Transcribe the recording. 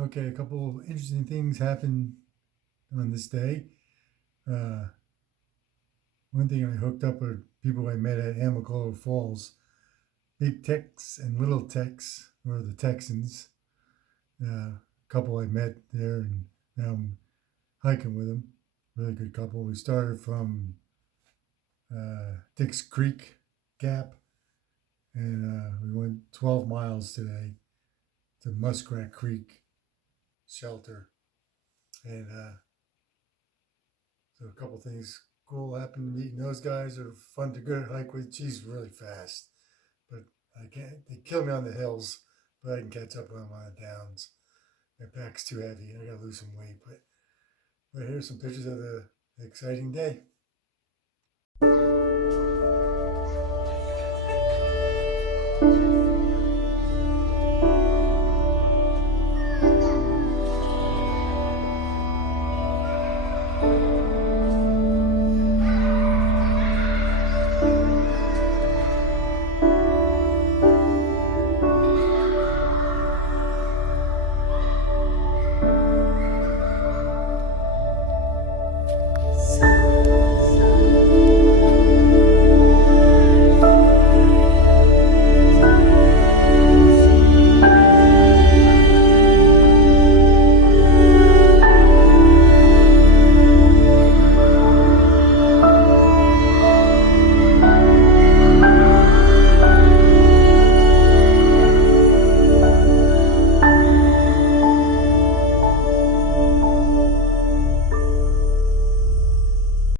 Okay, a couple of interesting things happened on this day. Uh, One thing, I hooked up with people I met at Amicolo Falls. Big Tex and Little Tex were the Texans. A couple I met there, and now I'm hiking with them. Really good couple. We started from Dix Creek Gap, and we went 12 miles today to Muskrat Creek Shelter. And so a couple things cool happened. Meeting those guys are fun to go hike with. She's really fast, but I can't. They kill me on the hills, but I can catch up with them on the downs. My back's too heavy. I gotta lose some weight. But here's some pictures of the exciting day.